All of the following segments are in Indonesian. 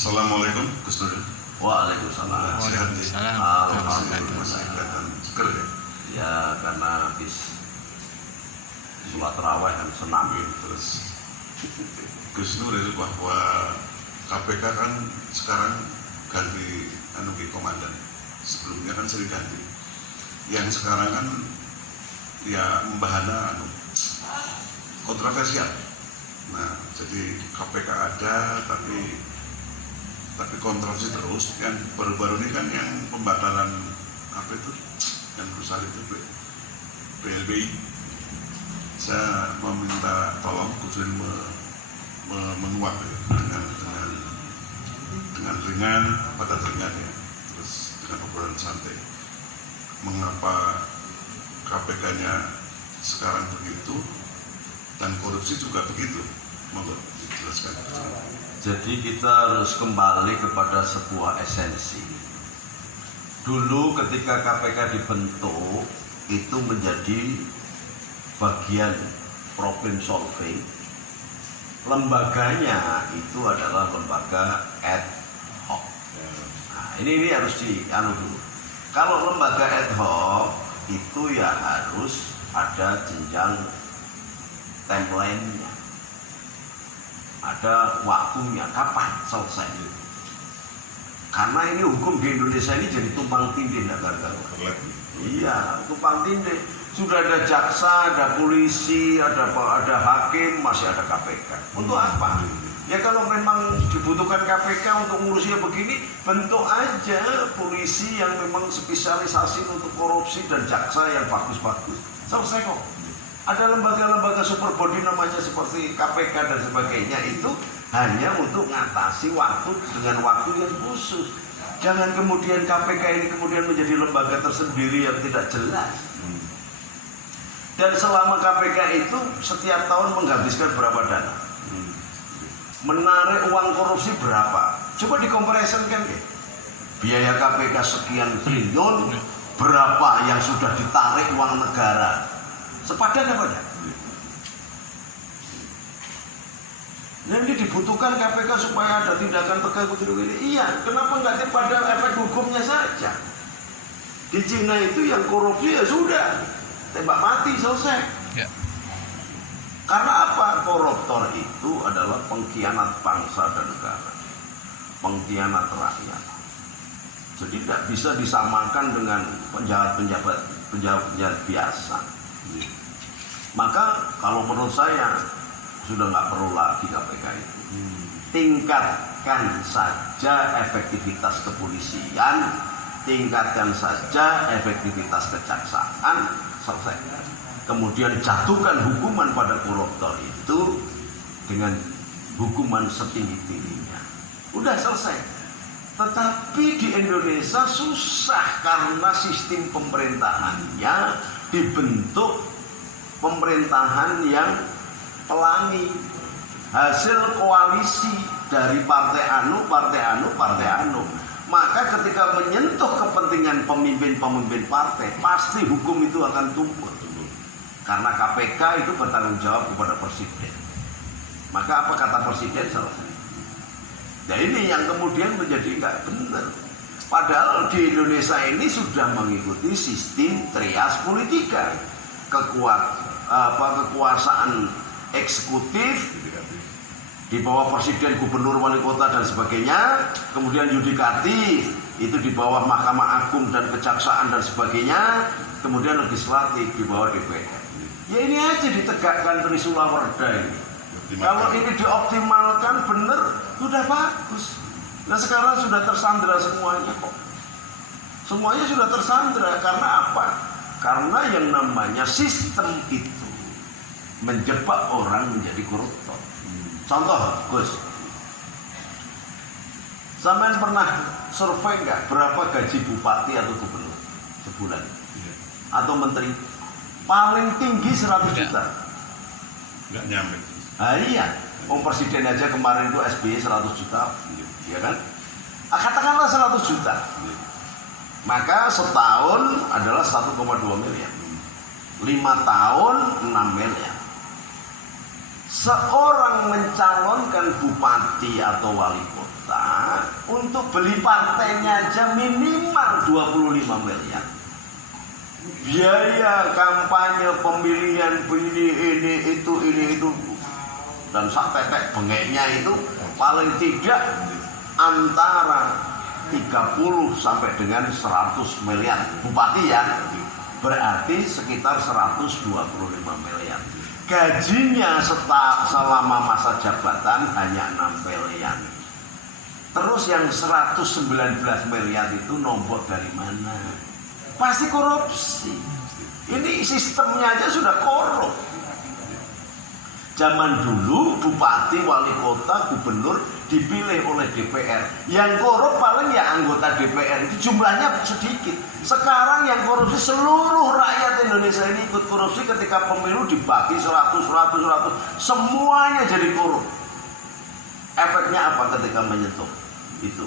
Assalamualaikum Gus Nuril. Waalaikumsalam. Sehat nih. Masih kelihatan seger ya. Ya karena habis sholat raweh kan senam gitu. Terus Gus Nuril, bahwa KPK kan sekarang ganti komandan. Sebelumnya kan sering ganti. Yang sekarang kan ya membahana kontroversial. Nah, jadi KPK ada tapi kontroversi terus. Yang baru-baru ini kan yang pembatalan apa itu yang besar itu BLBI. Saya meminta tolong Gus Nuril menguak dengan ringan pada ringan ya, terus dengan obrolan santai, mengapa KPK-nya sekarang begitu dan korupsi juga begitu. Monggo dijelaskan. Jadi kita harus kembali kepada sebuah esensi. Dulu ketika KPK dibentuk itu menjadi bagian problem solving. Lembaganya itu adalah lembaga ad hoc. Nah, ini harus dulu. Kalau lembaga ad hoc itu ya harus ada jenjang timeline-nya, ada waktunya, kapan selesai. Karena ini hukum di Indonesia ini jadi tumpang tindih, Iya, tumpang tindih. Sudah ada jaksa, ada polisi, ada hakim, masih ada KPK. Untuk apa? Ya kalau memang dibutuhkan KPK untuk ngurusnya begini, bentuk aja polisi yang memang spesialisasi untuk korupsi dan jaksa yang bagus-bagus. Selesai kok. Ada lembaga-lembaga super body namanya seperti KPK dan sebagainya, itu hanya untuk ngatasi waktu dengan waktu yang khusus. Jangan kemudian KPK ini kemudian menjadi lembaga tersendiri yang tidak jelas. Dan selama KPK itu setiap tahun menghabiskan berapa dana? Menarik uang korupsi berapa? Coba dikomparasikan ya. Biaya KPK sekian triliun, berapa yang sudah ditarik uang negara? Sepadan apa ya? Nah, ini dibutuhkan KPK supaya ada tindakan tegak begini. Iya, kenapa nggak pada efek hukumnya saja? Di Cina itu yang korupsi ya sudah, tembak mati selesai. Ya. Karena apa? Koruptor itu adalah pengkhianat bangsa dan negara, pengkhianat rakyat. Jadi tidak bisa disamakan dengan penjahat biasa. Maka kalau menurut saya sudah nggak perlu lagi KPK itu. Tingkatkan saja efektivitas kepolisian, tingkatkan saja efektivitas kejaksaan, selesai. Kemudian jatuhkan hukuman pada koruptor itu dengan hukuman setinggi-tingginya. Udah selesai. Tetapi di Indonesia susah karena sistem pemerintahannya dibentuk pemerintahan yang pelangi, hasil koalisi dari partai anu. Maka ketika menyentuh kepentingan pemimpin partai, pasti hukum itu akan tumpul. Karena KPK itu bertanggung jawab kepada presiden. Maka apa kata presiden selesai. Nah ini yang kemudian menjadi nggak benar. Padahal di Indonesia ini sudah mengikuti sistem trias politika, kekuasaan eksekutif di bawah presiden, gubernur, wali kota dan sebagainya, kemudian yudikatif itu di bawah Mahkamah Agung dan Kejaksaan dan sebagainya, kemudian legislatif di bawah DPR. Ya ini aja ditegakkan Trisula Warda ini. Kalau ini dioptimalkan benar, sudah bagus. Nah sekarang sudah tersandra semuanya kok. Semuanya sudah tersandra karena apa? Karena yang namanya sistem itu menjebak orang menjadi koruptor. Contoh, Gus, sampean pernah survei nggak berapa gaji bupati atau gubernur sebulan? Atau menteri? Paling tinggi 100 juta. Nggak nyampe. Nah iya, presiden aja kemarin itu SBY 100 juta, ya kan? Katakanlah 100 juta. Maka setahun adalah 1,2 miliar. 5 tahun 6 miliar. seorang mencalonkan bupati atau wali kota untuk beli partainya aja minimal 25 miliar. Biaya kampanye pemilihan ini itu dan sak tetek bengeknya itu paling tidak antara 30 sampai dengan 100 miliar bupati ya, berarti sekitar 125 miliar. Gajinya selama masa jabatan hanya 6 miliar. Terus yang 119 miliar itu nombok dari mana? Pasti korupsi. Ini sistemnya aja sudah korup. Zaman dulu bupati, wali kota, gubernur dipilih oleh DPR. Yang korup paling ya anggota DPR, itu jumlahnya sedikit. Sekarang yang korupsi seluruh rakyat Indonesia ini ikut korupsi. Ketika pemilu dibagi 100, semuanya jadi korup. Efeknya apa ketika menyentuh itu?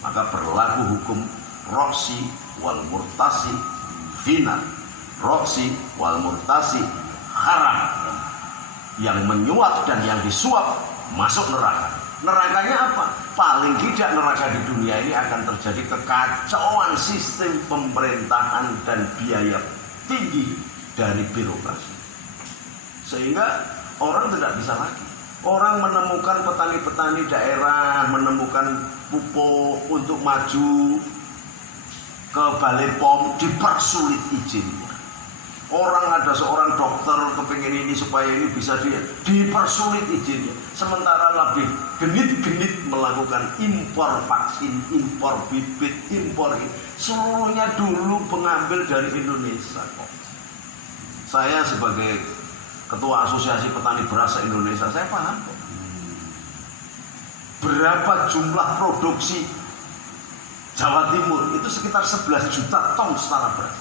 Maka berlaku hukum roksi wal murtasi final. Roksi wal murtasi haram. Yang menyuap dan yang disuap masuk neraka. Nerakanya apa? Paling tidak neraka di dunia ini akan terjadi kekacauan sistem pemerintahan dan biaya tinggi dari birokrasi. Sehingga orang tidak bisa lagi. Orang menemukan petani-petani daerah, menemukan pupuk untuk maju ke Balai POM, dipersulit izinnya. Orang ada seorang dokter kepengen ini supaya ini bisa dipersulit izinnya. Sementara lebih genit-genit melakukan impor vaksin, impor bibit, impor ini. Seluruhnya dulu pengambil dari Indonesia kok. Saya sebagai Ketua Asosiasi Petani Beras Indonesia, saya paham kok. Berapa jumlah produksi Jawa Timur itu sekitar 11 juta ton setara beras.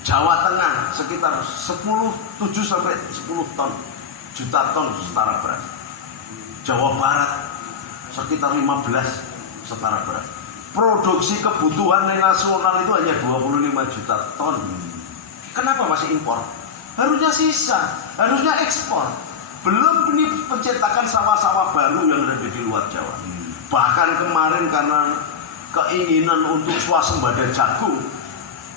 Jawa Tengah sekitar 7 sampai 10 juta ton setara beras. Jawa Barat sekitar 15 setara beras. Produksi kebutuhan nasional itu hanya 25 juta ton. Kenapa masih impor? Harusnya sisa, harusnya ekspor. Belum ini pencetakan sawah-sawah baru yang ada di luar Jawa. Bahkan kemarin karena keinginan untuk swasembada jagung,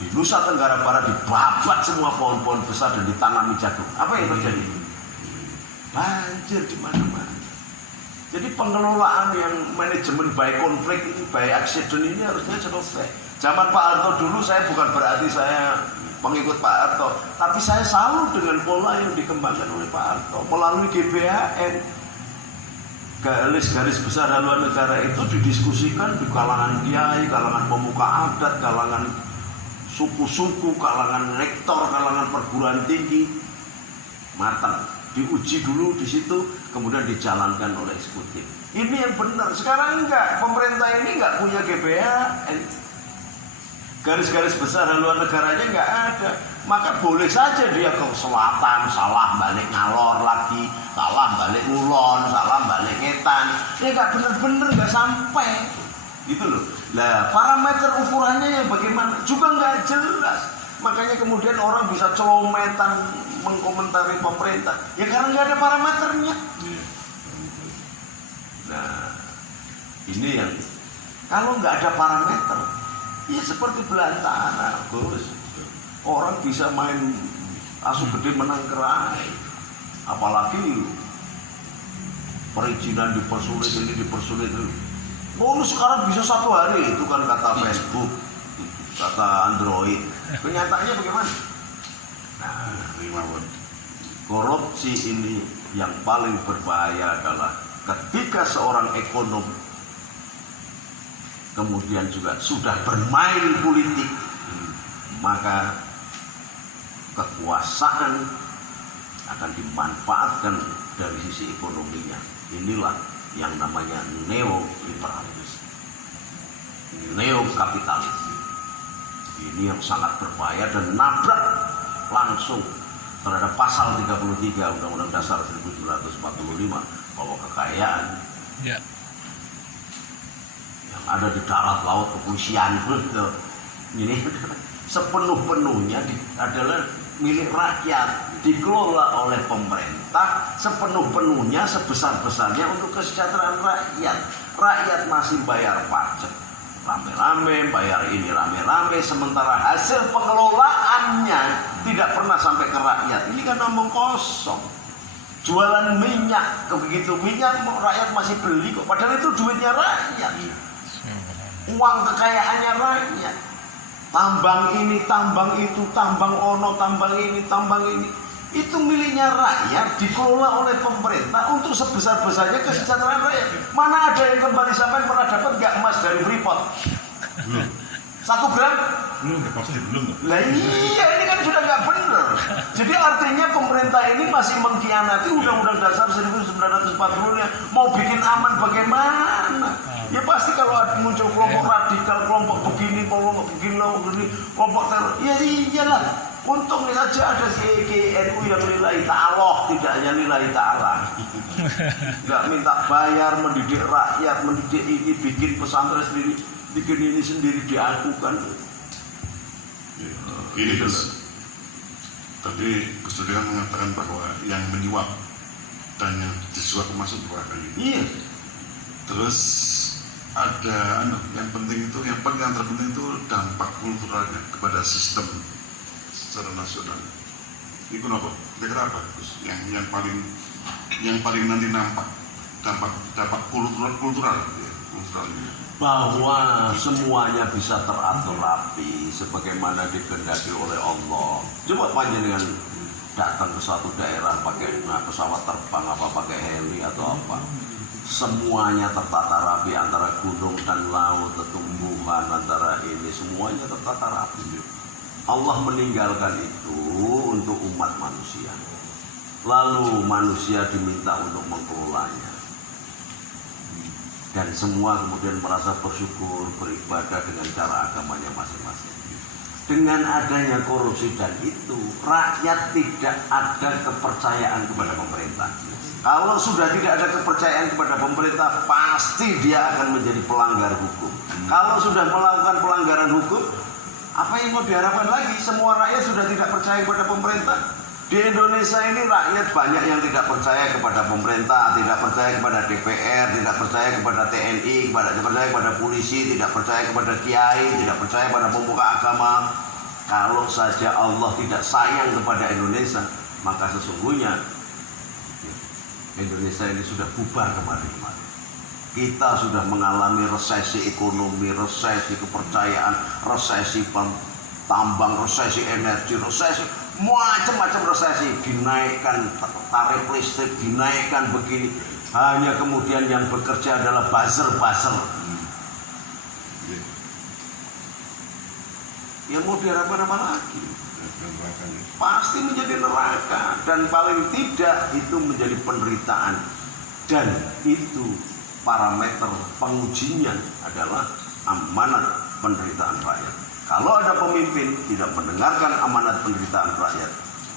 di Nusa Tenggara Barat dibabat semua pohon-pohon besar dan ditanami jagung. Apa yang terjadi? Banjir di mana-mana. Jadi pengelolaan yang manajemen by konflik ini, by accident ini harusnya selesai. Zaman Pak Harto dulu, saya bukan berarti saya pengikut Pak Harto, tapi saya salut dengan pola yang dikembangkan oleh Pak Harto melalui GBHN. Garis besar haluan negara itu didiskusikan di kalangan kiai, kalangan pemuka adat, kalangan suku-suku, kalangan rektor, kalangan perguruan tinggi, matang, diuji dulu di situ, kemudian dijalankan oleh eksekutif. Ini yang benar. Sekarang enggak, pemerintah ini enggak punya GBHN. Garis-garis besar haluan negaranya enggak ada. Maka boleh saja dia ke selatan, salah balik ngalor lagi, salah balik ngulon, salah balik ngetan. Dia enggak benar-benar, enggak sampai. Gitu loh. Nah, parameter ukurannya yang bagaimana juga nggak jelas. Makanya kemudian orang bisa celometan mengkomentari pemerintah. Ya karena nggak ada parameternya. Nah, ini yang kalau nggak ada parameter, ya seperti belantara, Gus. Orang bisa main asu gede menang kerai. Apalagi perizinan dipersulit, ini dipersulit. Oh, sekarang bisa 1 hari, itu kan kata Facebook, kata Android. Kenyataannya bagaimana? Nah, korupsi ini yang paling berbahaya adalah ketika seorang ekonom kemudian juga sudah bermain politik, maka kekuasaan akan dimanfaatkan dari sisi ekonominya. Inilah yang namanya neoliberalisme, neokapitalisme. Ini yang sangat berbahaya dan nabrak langsung terhadap pasal 33 Undang-Undang Dasar 1945 bahwa kekayaan yang ada di darat, laut, kepolisian ini sepenuh-penuhnya adalah milik rakyat. dikelola oleh pemerintah sepenuh-penuhnya, sebesar-besarnya untuk kesejahteraan rakyat. Rakyat masih bayar pajak rame-rame, bayar ini rame-rame, sementara hasil pengelolaannya tidak pernah sampai ke rakyat. Ini kan omong kosong. Jualan minyak, begitu minyak rakyat masih beli kok, padahal itu duitnya rakyat, uang kekayaannya rakyat. Tambang ini, tambang itu, tambang ono, tambang ini, tambang ini, itu miliknya rakyat, dikelola oleh pemerintah untuk sebesar-besarnya kesejahteraan rakyat. Mana ada yang kembali sampai pernah dapat nggak emas dari Freeport? Belum. 1 gram? Belum, maksudnya belum. Lah iya, ini kan sudah nggak benar. Jadi artinya pemerintah ini masih mengkhianati Undang-Undang Dasar 1945. Mau bikin aman bagaimana? Ya pasti kalau ada muncul kelompok radikal, kelompok begini, kelompok begini, kelompok teror. Ya iyalah. Untung saja ada NU yang lillahi ta'ala, tidak hanya lillahi ta'ala. Nggak minta bayar, mendidik rakyat, mendidik ini, bikin pesantren sendiri, bikin ini sendiri diakukan. Ini Gus, tadi Gus Dur kan mengatakan bahwa yang menyuap dan yang disuap masuk neraka ini. Iya. Terus ada yang penting itu, yang terpenting itu dampak kulturalnya kepada sistem secara nasional. Ini kenapa? Kira-kira apa Gus? Yang paling nanti nampak dampak kultural ini. Bahwa semuanya bisa teratur rapi sebagaimana dikehendaki oleh Allah. Coba panjenengan datang ke suatu daerah pakai pesawat terbang apa pakai heli atau apa, semuanya tertata rapi, antara gunung dan laut, tumbuhan, antara ini semuanya tertata rapi. Allah meninggalkan itu untuk umat manusia, lalu manusia diminta untuk mengelolanya. Dan semua kemudian merasa bersyukur, beribadah dengan cara agamanya masing-masing. Dengan adanya korupsi dan itu, rakyat tidak ada kepercayaan kepada pemerintah. Kalau sudah tidak ada kepercayaan kepada pemerintah, pasti dia akan menjadi pelanggar hukum. Kalau sudah melakukan pelanggaran hukum, apa yang mau diharapkan lagi? Semua rakyat sudah tidak percaya kepada pemerintah. Di Indonesia ini rakyat banyak yang tidak percaya kepada pemerintah, tidak percaya kepada DPR, tidak percaya kepada TNI, tidak percaya kepada polisi, tidak percaya kepada kiai, tidak percaya kepada pemuka agama. Kalau saja Allah tidak sayang kepada Indonesia, maka sesungguhnya Indonesia ini sudah bubar kemarin-kemarin. Kita sudah mengalami resesi ekonomi, resesi kepercayaan, resesi tambang, resesi energi, resesi macam-macam resesi, dinaikkan tarif listrik, dinaikkan begini, hanya kemudian yang bekerja adalah buzzer. Ya mau diharapkan apa lagi? Pasti menjadi neraka, dan paling tidak itu menjadi penderitaan, dan itu parameter pengujinya adalah amanat penderitaan rakyat. Kalau ada pemimpin tidak mendengarkan amanat penderitaan rakyat,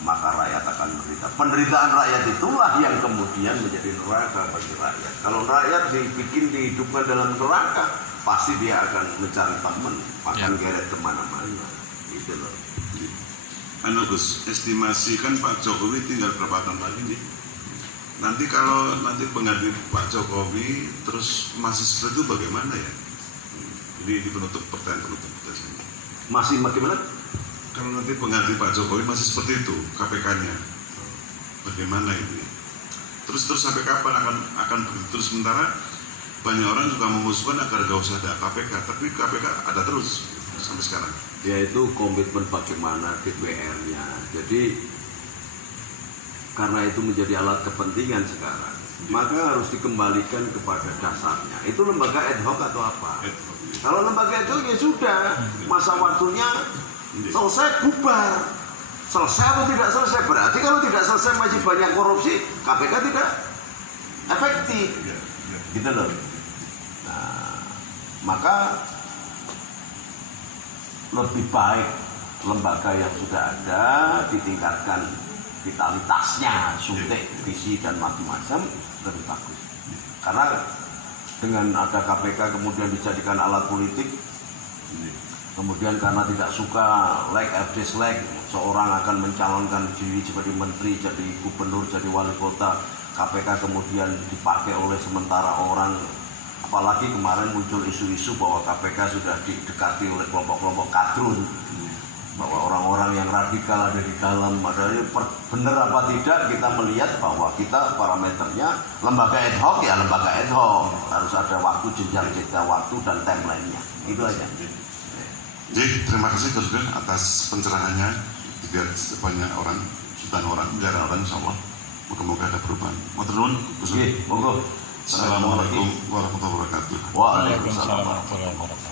maka rakyat akan menderita. Penderitaan rakyat itulah yang kemudian menjadi neraka bagi rakyat. Kalau rakyat dihidupkan dalam neraka, pasti dia akan mencari teman, akan geret kemana-mana. Gitu loh. Gus, estimasi kan Pak Jokowi tinggal berapa tahun lagi nih? Nanti kalau pengganti Pak Jokowi terus masih seperti itu bagaimana ya? Ini penutup pertanyaan penutup kita. Masih bagaimana? Kalau nanti pengganti Pak Jokowi masih seperti itu KPK-nya, bagaimana itu? Terus sampai kapan akan begitu? Terus sementara banyak orang juga mengusulkan agar gak usah ada KPK, tapi KPK ada terus sampai sekarang. Yaitu komitmen bagaimana DPR-nya. Jadi karena itu menjadi alat kepentingan sekarang, maka harus dikembalikan kepada dasarnya. Itu lembaga ad hoc atau apa? Kalau lembaga itu ya sudah, masa waktunya selesai, bubar. Selesai atau tidak selesai? Berarti kalau tidak selesai masih banyak korupsi, KPK tidak efektif. Gitu loh. Nah, maka lebih baik lembaga yang sudah ada ditingkatkan vitalitasnya, suntik, visi dan macam-macam, lebih bagus. Karena dengan ada KPK kemudian dijadikan alat politik, Kemudian karena tidak suka like dislike, seorang akan mencalonkan diri sebagai menteri, jadi gubernur, jadi wali kota, KPK kemudian dipakai oleh sementara orang. Apalagi kemarin muncul isu-isu bahwa KPK sudah didekati oleh kelompok-kelompok kadrun, bahwa orang-orang yang radikal ada di dalam. Padahal benar apa tidak, kita melihat bahwa kita parameternya lembaga ad hoc ya lembaga ad hoc, harus ada waktu, jenjang jeda waktu dan timeline-nya. Itu aja. Jadi terima kasih Gus Dur atas pencerahannya. Tidak sebanyak orang, jutaan orang, miliaran orang, insya Allah. Moga-moga ada perubahan. Matur nuwun Gus Dur. Monggo. Assalamualaikum warahmatullahi wabarakatuh. Waalaikumsalam warahmatullahi wabarakatuh.